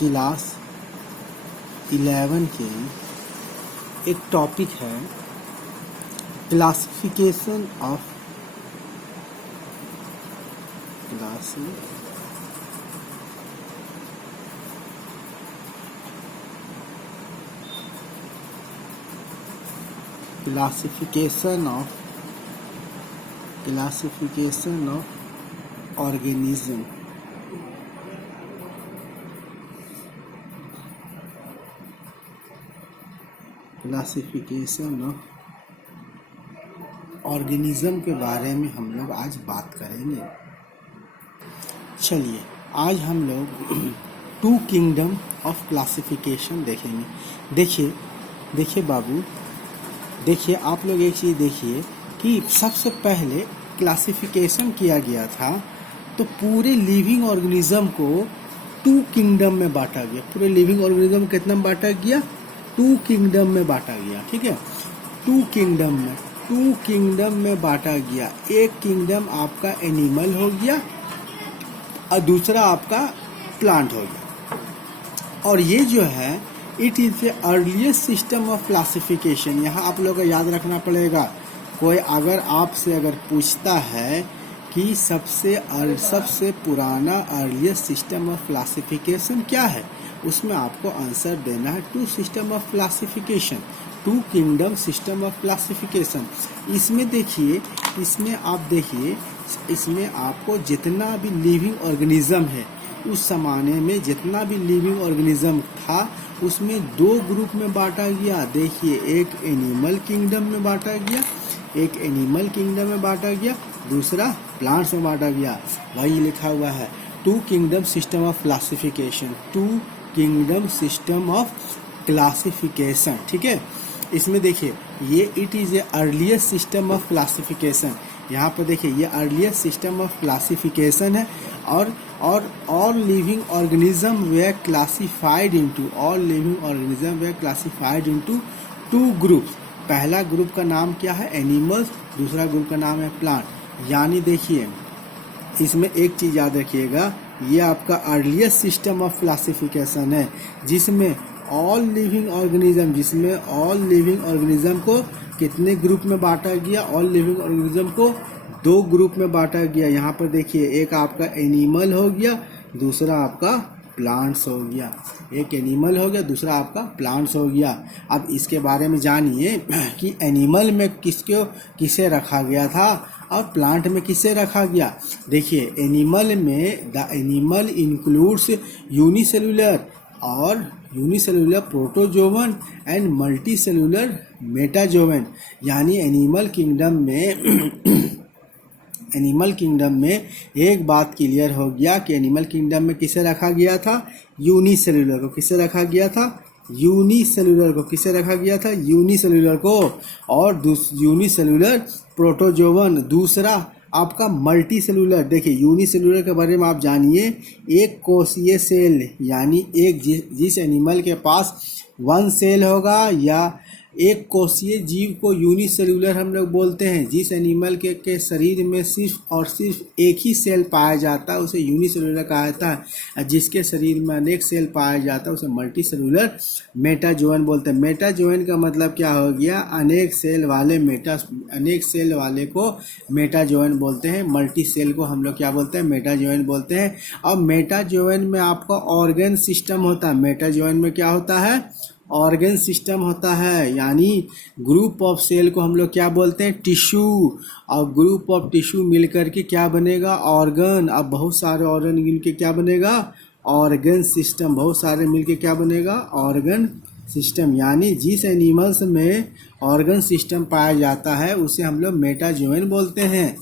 Class 11 के एक topic है classification of classification of organism. Classification of organism के बारे में हम लोग आज बात करेंगे। चलिए आज हम लोग टू किंगडम ऑफ क्लासिफिकेशन देखेंगे। देखिए बाबू, देखिए आप लोग एक चीज़ देखिए कि सबसे पहले क्लासिफिकेशन किया गया था तो पूरे लिविंग ऑर्गेनिज्म को टू किंगडम में बांटा गया। पूरे लिविंग ऑर्गेनिज्म कितना में बांटा गया? टू किंगडम में बांटा गया। ठीक है, टू किंगडम में बांटा गया। एक किंगडम आपका एनिमल हो गया और दूसरा आपका प्लांट हो गया। और ये जो है it is the earliest system of classification. यहाँ आप लोगों को याद रखना पड़ेगा, कोई अगर आपसे पूछता है कि सबसे पुराना अर्लीस्ट सिस्टम ऑफ क्लासिफिकेशन क्या है, उसमें आपको आंसर देना है two system of classification, two kingdom system of classification. इसमें देखिए, इसमें आपको जितना भी लिविंग ऑर्गेनिज्म है उस ज़माने में जितना भी लिविंग ऑर्गेनिज्म था उसमें दो ग्रुप में बांटा गया। देखिए, एक एनिमल किंगडम में बांटा गया, दूसरा प्लांट्स में बांटा गया। वही लिखा हुआ है two kingdom system of classification, two kingdom system of classification. ठीक है, इसमें देखिए ये it is a earliest system of classification. यहाँ पर देखिए ये अर्लीस्ट सिस्टम ऑफ क्लासिफिकेशन है। और ऑल लिविंग ऑर्गेनिज्म वे क्लासिफाइड इनटू टू ग्रुप्स। पहला ग्रुप का नाम क्या है? एनिमल्स। दूसरा ग्रुप का नाम है प्लांट। यानी देखिए इसमें एक चीज़ याद रखिएगा, ये आपका अर्लीस्ट सिस्टम ऑफ क्लासिफिकेशन है जिसमें ऑल लिविंग ऑर्गेनिज्म को कितने ग्रुप में बांटा गया? ऑल लिविंग ऑर्गेनिज्म को दो ग्रुप में बांटा गया। यहाँ पर देखिए एक आपका एनिमल हो गया, दूसरा आपका प्लांट्स हो गया। एक एनिमल हो गया, दूसरा आपका प्लांट्स हो गया। अब इसके बारे में जानिए कि एनिमल में किसे रखा गया था और प्लांट में किसे रखा गया। देखिए एनिमल में the animal includes unicellular protozoan and multicellular metazoan. यानी एनिमल किंगडम में एक बात क्लियर हो गया कि एनिमल किंगडम में किसे रखा गया था? यूनिसेलुलर को। किसे रखा गया था? यूनिसेलुलर को। और यूनिसेलुलर प्रोटोजोवन। दूसरा आपका मल्टी सेलुलर। देखिए यूनिसेलुलर के बारे में आप जानिए, एक कोशीय सेल, यानी एक जिस एनिमल के पास वन सेल होगा या एक कोशीय जीव को यूनिसेलुलर हम लोग बोलते हैं। जिस एनिमल के शरीर में सिर्फ एक ही सेल पाया जाता है उसे यूनिसेलुलर कहा जाता है। जिसके शरीर में अनेक सेल पाया जाता है उसे मल्टी सेलुलर मेटाजोवन बोलते हैं। मेटाजोवन का मतलब क्या हो गया? अनेक सेल वाले को मेटाजोवन बोलते हैं। मल्टी सेल को हम लोग क्या बोलते हैं? मेटाजोवन बोलते हैं। और मेटाजोवन में आपका ऑर्गन सिस्टम होता है। मेटाजोवन में क्या होता है? ऑर्गन सिस्टम होता है। यानी ग्रुप ऑफ सेल को हम लोग क्या बोलते हैं? टिश्यू। और ग्रुप ऑफ टिश्यू मिलकर के क्या बनेगा? ऑर्गन। अब बहुत सारे ऑर्गन मिलकर क्या बनेगा? Organ system. बहुत सारे मिलकर क्या बनेगा? Organ system. यानी जिस एनिमल्स में ऑर्गन सिस्टम पाया जाता है उसे हम लोग मेटाजोवन बोलते हैं।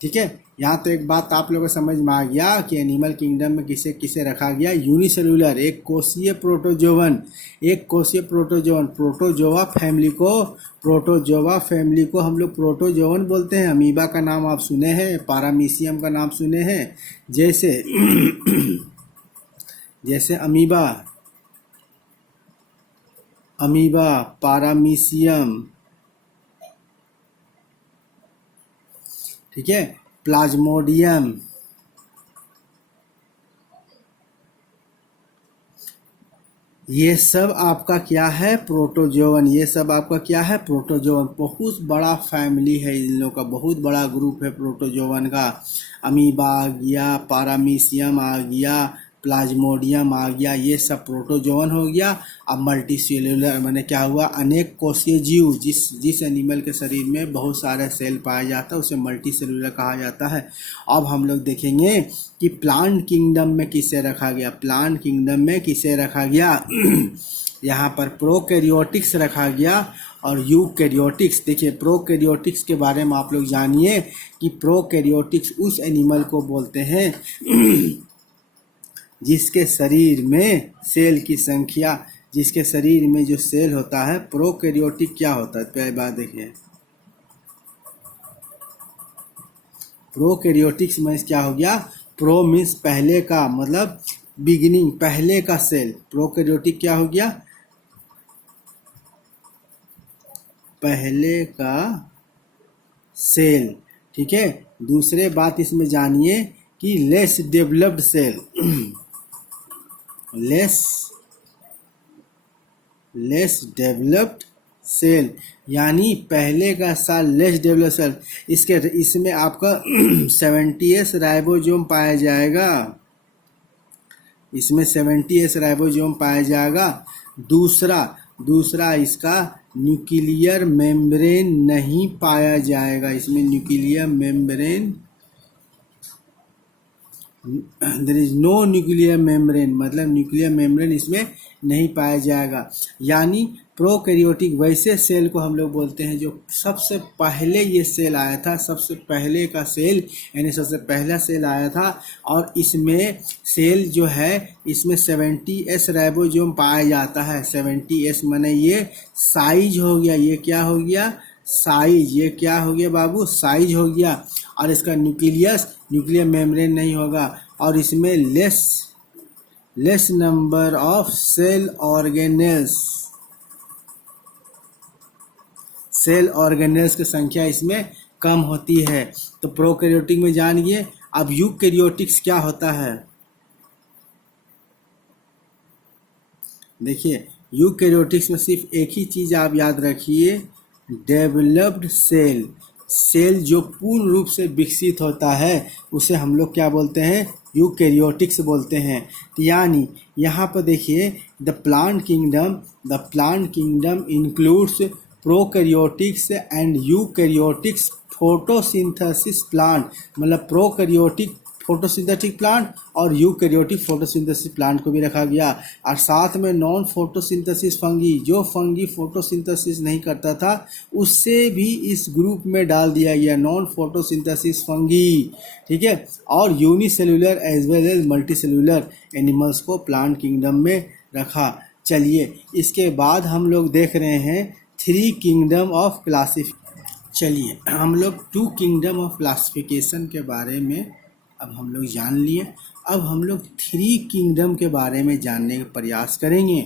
ठीक है, यहाँ तो एक बात आप लोगों को समझ में आ गया कि एनिमल किंगडम में किसे किसे रखा गया? यूनिसेलुलर, एक कोशीय प्रोटोजोवन। प्रोटोजोवा फैमिली को हम लोग प्रोटोजोवन बोलते हैं। अमीबा का नाम आप सुने हैं, पारामीशियम का नाम सुने हैं। जैसे अमीबा, पारामीशियम, ठीक है, प्लाज्मोडियम, ये सब आपका क्या है, प्रोटोजोवन। ये सब आपका क्या है, प्रोटोजोवन। बहुत बड़ा फैमिली है इन लोगों का, बहुत बड़ा ग्रुप है प्रोटोजोवन का। अमीबा आ गया, पारामीशियम आ गया, प्लाज्मोडियम आ गया, ये सब प्रोटोजोवन हो गया। अब मल्टी सेलुलर मैंने क्या हुआ, अनेक कोशीय जीव, जिस एनिमल के शरीर में बहुत सारे सेल पाया जाता है उसे मल्टी सेलुलर कहा जाता है। अब हम लोग देखेंगे कि प्लांट किंगडम में किसे रखा गया, प्लांट किंगडम में किसे रखा गया यहाँ पर प्रोकैरियोटिक्स रखा गया और यूकैरियोटिक्स। देखिए प्रोकैरियोटिक्स के बारे में आप लोग जानिए कि प्रोकैरियोटिक्स उस एनिमल को बोलते हैं जिसके शरीर में सेल की संख्या, जिसके शरीर में जो सेल होता है, प्रोकैरियोटिक क्या होता है, पहली बात देखिए। प्रोकैरियोटिक्स में क्या हो गया, प्रो मीन्स पहले का, मतलब बिगिनिंग, पहले का सेल। प्रोकैरियोटिक क्या हो गया, पहले का सेल। ठीक है। दूसरे बात इसमें जानिए कि less developed cell, less developed cell, यानी पहले का साल लेस डेवलप्ड सेल। इसमें आपका 70s राइबोसोम पाया जाएगा, इसमें 70s राइबोसोम पाया जाएगा। दूसरा इसका न्यूक्लियर मेम्ब्रेन नहीं पाया जाएगा, इसमें nuclear membrane, there is no nuclear membrane, मतलब न्यूक्लियर मेम्ब्रेन इसमें नहीं पाया जाएगा। यानी प्रोकैरियोटिक वैसे सेल को हम लोग बोलते हैं जो सबसे पहले ये सेल आया था, सबसे पहले का सेल, यानी सबसे पहला सेल आया था। और इसमें सेल जो है, इसमें 70s राइबोसोम पाया जाता है। 70s माने ये साइज हो गया, ये क्या हो गया, साइज, ये क्या हो गया बाबू, साइज हो गया। और इसका न्यूक्लियर मेम्ब्रेन नहीं होगा। और इसमें less number of cell organelles की संख्या इसमें कम होती है। तो प्रोकैरियोटिक में जानिए। अब यूकैरियोटिक्स क्या होता है, देखिए यूकैरियोटिक्स में सिर्फ एक ही चीज़ आप याद रखिए, डेवलप्ड सेल जो पूर्ण रूप से विकसित होता है उसे हम लोग क्या बोलते हैं, यूकैरियोटिक्स बोलते हैं। यानी यहाँ पर देखिए the plant kingdom includes prokaryotics and eukaryotics photosynthesis plant, मतलब प्रोकैरियोटिक फोटोसिंथेटिक प्लांट और यूकैरियोटिक फोटोसिंथेसिस प्लांट को भी रखा गया। और साथ में नॉन फोटोसिंथेसिस फंगी, जो फंगी फोटोसिंथेसिस नहीं करता था उससे भी इस ग्रुप में डाल दिया गया, नॉन फोटोसिंथेसिस फंगी। ठीक है। और unicellular as well as multicellular animals को प्लांट किंगडम में रखा। चलिए इसके बाद हम लोग देख रहे हैं 3 किंगडम ऑफ क्लासिफिकेशन। चलिए हम लोग 2 किंगडम ऑफ क्लासिफिकेशन के बारे में अब हम लोग जान लिए। अब हम लोग 3 किंगडम के बारे में जानने का प्रयास करेंगे।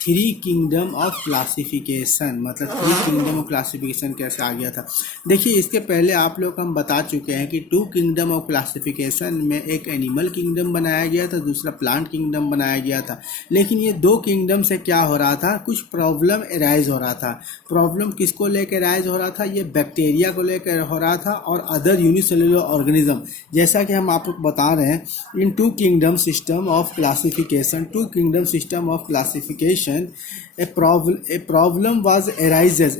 3 किंगडम ऑफ क्लासिफिकेशन, मतलब 3 किंगडम ऑफ क्लासिफिकेशन कैसे आ गया था। देखिए इसके पहले आप लोग को हम बता चुके हैं कि 2 किंगडम ऑफ क्लासिफिकेशन में एक एनिमल किंगडम बनाया गया था, दूसरा प्लांट किंगडम बनाया गया था। लेकिन ये 2 किंगडम से क्या हो रहा था, कुछ प्रॉब्लम एराइज हो रहा था। प्रॉब्लम किसको लेकर एराइज हो रहा था, ये बैक्टीरिया को लेकर हो रहा था और अदर यूनिसेलुलर ऑर्गेनिज्म। जैसा कि हम आपको बता रहे हैं, इन 2 kingdom system of classification, 2 kingdom system of classification, a problem was arises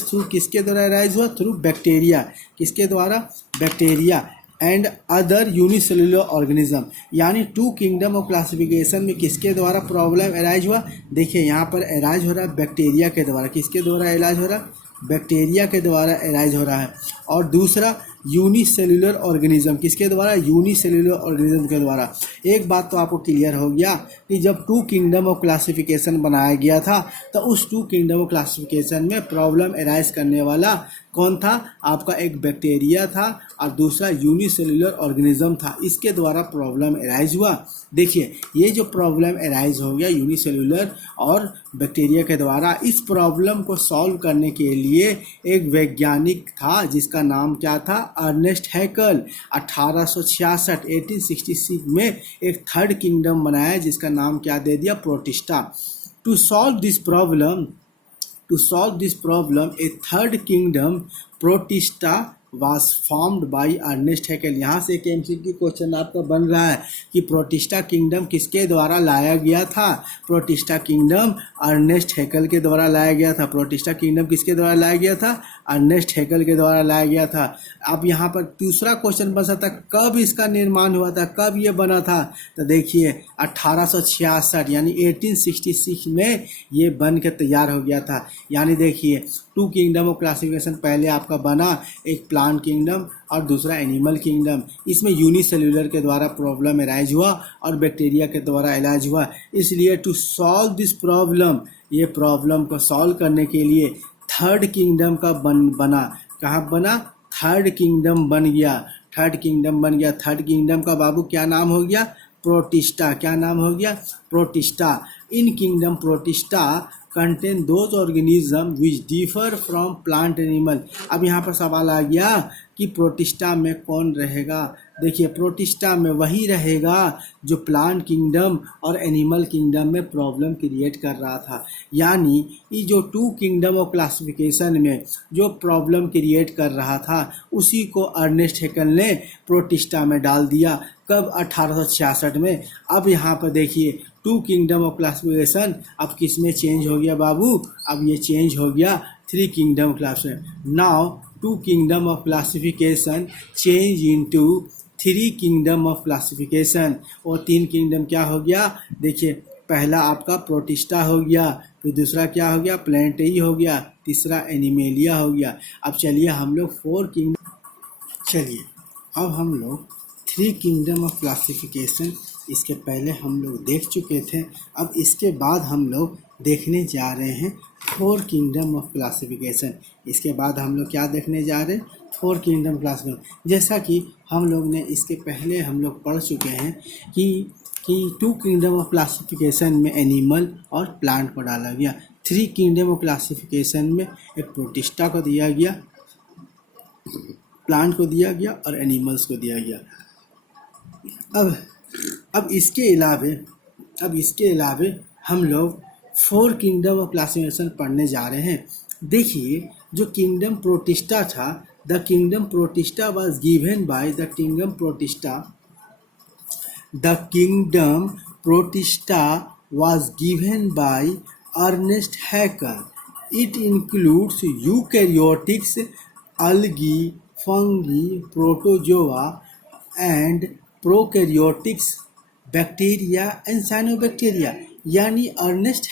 through, किसके द्वारा arise हुआ, थ्रू बैक्टीरिया, किसके द्वारा, bacteria and other unicellular organism. यानी 2 किंगडम ऑफ क्लासिफिकेशन में किसके द्वारा प्रॉब्लम एराइज हुआ, देखिए यहाँ पर एराइज हो रहा है बैक्टीरिया के द्वारा। किसके द्वारा एराइज हो रहा है, बैक्टीरिया के द्वारा एराइज हो रहा है। और दूसरा यूनिसेलुलर ऑर्गेनिज्म, किसके द्वारा, यूनिसेलुलर ऑर्गेनिज्म के द्वारा। एक बात तो आपको क्लियर हो गया कि जब 2 किंगडम ऑफ क्लासिफिकेशन बनाया गया था तो उस 2 किंगडम ऑफ क्लासिफिकेशन में प्रॉब्लम एराइज करने वाला कौन था आपका, एक बैक्टीरिया था और दूसरा यूनिसेलुलर ऑर्गेनिज्म था, इसके द्वारा प्रॉब्लम अराइज हुआ। देखिए ये जो प्रॉब्लम अराइज हो गया यूनिसेलुलर और बैक्टीरिया के द्वारा, इस प्रॉब्लम को सॉल्व करने के लिए एक वैज्ञानिक था जिसका नाम क्या था, अर्नेस्ट हैकल। 1866 में एक थर्ड किंगडम बनाया जिसका नाम क्या दे दिया, Protista. To solve this problem a third kingdom Protista was formed by Ernst Haeckel. यहाँ से एक एमसीक्यू क्वेश्चन आपका बन रहा है कि प्रोटिस्टा किंगडम किसके द्वारा लाया गया था। प्रोटिस्टा किंगडम अर्नेस्ट हैकल के द्वारा लाया गया था। प्रोटिस्टा किंगडम किसके द्वारा लाया गया था, अर्नेस्ट हैकल के द्वारा लाया गया था। अब यहाँ पर दूसरा क्वेश्चन बन सकता है कब इसका निर्माण हुआ था, कब ये बना था, तो देखिए 1866 यानी 1866 में ये बन के तैयार हो गया था। यानी देखिए टू किंगडम ऑफ क्लासिफिकेशन पहले आपका बना, एक प्लांट किंगडम और दूसरा एनिमल किंगडम। इसमें यूनिसेल्युलर के द्वारा प्रॉब्लम अराइज हुआ और बैक्टीरिया के द्वारा इलाज हुआ। इसलिए टू सॉल्व दिस प्रॉब्लम, ये प्रॉब्लम को सॉल्व करने के लिए थर्ड किंगडम का बना। कहाँ बना, थर्ड किंगडम बन गया। थर्ड किंगडम का बाबू क्या नाम हो गया, प्रोटिस्टा। क्या नाम हो गया, protista. In kingdom protista contain those organism which differ from plant animal. अब यहाँ पर सवाल आ गया कि प्रोटिस्टा में कौन रहेगा। देखिए प्रोटिस्टा में वही रहेगा जो प्लांट किंगडम और एनिमल किंगडम में प्रॉब्लम क्रिएट कर रहा था। यानी ये जो टू किंगडम ऑफ क्लासिफिकेशन में जो प्रॉब्लम क्रिएट कर रहा था उसी को अर्नेस्ट हैकल ने प्रोटिस्टा में डाल दिया। कब, 1866 में। अब यहाँ पर देखिए टू किंगडम ऑफ क्लासिफिकेशन अब किस में चेंज हो गया बाबू, अब ये चेंज हो गया three kingdom classification. Now two kingdom of classification change into three kingdom of classification. और तीन किंगडम क्या हो गया, देखिए पहला आपका प्रोटिस्टा हो गया, फिर दूसरा क्या हो गया, प्लेंटेई हो गया, तीसरा एनिमेलिया हो गया। अब चलिए हम लोग अब हम लोग थ्री किंगडम ऑफ क्लासिफिकेशन, इसके पहले हम लोग देख चुके थे। अब इसके बाद हम लोग देखने जा रहे हैं फोर किंगडम ऑफ क्लासिफिकेशन। इसके बाद हम लोग क्या देखने जा रहे हैं, फोर किंगडम क्लासिफिकेशन। जैसा कि हम लोग ने इसके पहले हम लोग पढ़ चुके हैं कि टू किंगडम ऑफ क्लासिफिकेशन में एनिमल और प्लांट को डाला गया। थ्री किंगडम ऑफ क्लासिफिकेशन में एक प्रोटिस्टा को दिया गया, प्लांट को दिया गया और एनिमल्स को दिया गया। अब इसके अलावे हम लोग फोर किंगडम ऑफ क्लासिफिकेशन पढ़ने जा रहे हैं। देखिए जो किंगडम प्रोटिस्टा था, the kingdom Protista was given by the kingdom Protista was given by Ernst Haeckel. It includes eukaryotics, algae, fungi, protozoa and prokaryotics, bacteria and cyanobacteria. यानी Ernst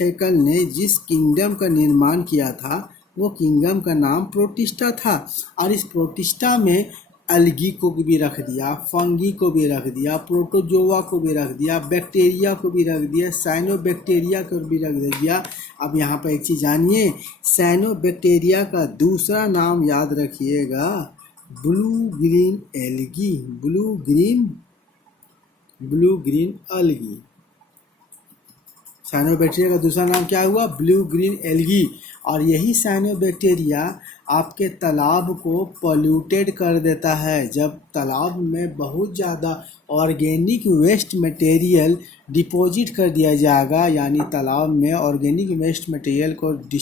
Haeckel ने जिस किंगडम का निर्माण किया था वो किंगडम का नाम प्रोटिस्टा था। और इस प्रोटिस्टा में एल्गी को भी रख दिया, फंगी को भी रख दिया, प्रोटोजोआ को भी रख दिया, बैक्टीरिया को भी रख दिया, साइनोबैक्टीरिया को भी रख दिया। अब यहाँ पर एक चीज़ जानिए, साइनोबैक्टीरिया का दूसरा नाम याद रखिएगा, ब्लू ग्रीन एल्गी। साइनोबैक्टीरिया का दूसरा नाम क्या हुआ, ब्लू ग्रीन एल्गी। और यही साइनोबैक्टीरिया आपके तालाब को पॉल्यूटेड कर देता है। जब तालाब में बहुत ज़्यादा ऑर्गेनिक वेस्ट मटेरियल डिपॉजिट कर दिया जाएगा, यानी तालाब में ऑर्गेनिक वेस्ट मटेरियल को